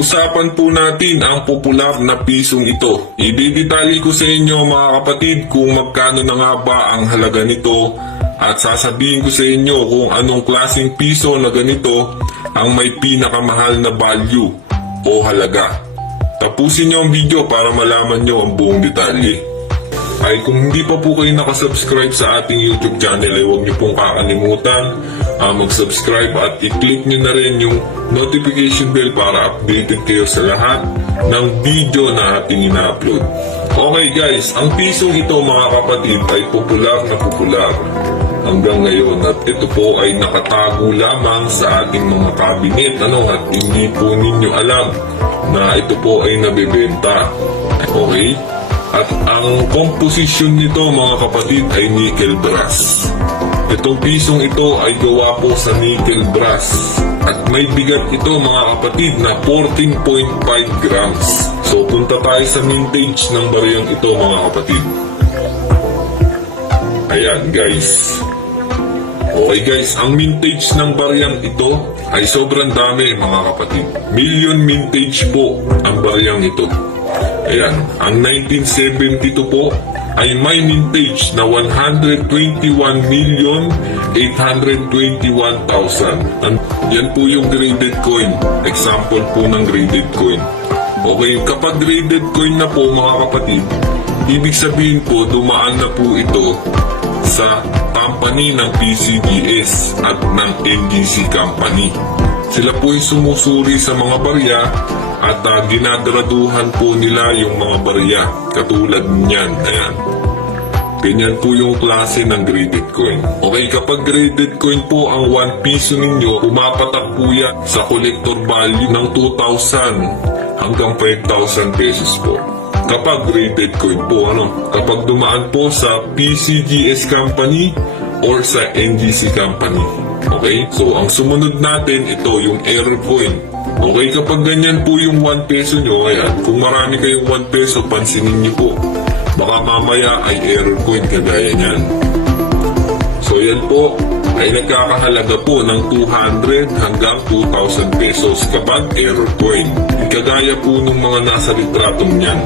Pag-usapan po natin ang popular na pisong ito. Ididetali ko sa inyo mga kapatid kung magkano na nga ba ang halaga nito at sasabihin ko sa inyo kung anong klaseng piso na ganito ang may pinakamahal na value o halaga. Tapusin niyo ang video para malaman niyo ang buong detalye. Ay kung hindi pa po kayo nakasubscribe sa ating YouTube channel ay huwag niyo pong kakalimutan ah, mag-subscribe at i-click niyo na rin yung notification bell para updated kayo sa lahat ng video na ating ina-upload. Okay guys, ang pisong ito mga kapatid ay popular na popular hanggang ngayon at ito po ay nakatago lamang sa ating mga cabinet ano at hindi po ninyo alam na ito po ay nabebenta. Okay? At ang composition nito mga kapatid ay nickel brass. Itong pisong ito ay gawa po sa nickel brass. At may bigat ito mga kapatid na 14.5 grams. So punta tayo sa mintage ng bariyang ito mga kapatid. Ayan guys. Okay guys, ang mintage ng bariyang ito ay sobrang dami mga kapatid. Million mintage po ang bariyang ito. Ayan, ang 1972 po ay may mintage na 121,821,000. An- Yan po yung graded coin. Example po ng graded coin. Okay, kapag graded coin na po mga kapatid, ibig sabihin po dumaan na po ito sa company ng PCGS at ng NGC Company. Sila po ay sumusuri sa mga barya at uh, ginagraduhan po nila yung mga barya katulad niyan. Ayan. Ganyan po yung klase ng graded coin. Okay, kapag graded coin po ang 1 piso ninyo, umapatak po yan sa collector value ng 2,000 hanggang 5,000 pesos po. Kapag graded coin po, ano, kapag dumaan po sa PCGS company or sa NGC company. Okay? So, ang sumunod natin, ito, yung error coin. Okay, kapag ganyan po yung 1 peso nyo, ayan, kung marami kayong 1 peso, pansinin nyo po. Baka mamaya ay error coin kagaya niyan. So yan po ay nagkakahalaga po ng 200 hanggang 2,000 pesos kapag error coin. Kagaya po ng mga nasa litratong niyan.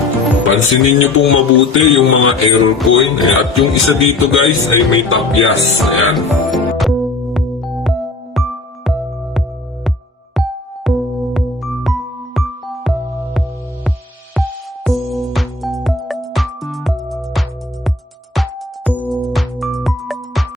Pansinin niyo pong mabuti yung mga error coin. At yung isa dito guys ay may tapyas. Ayan.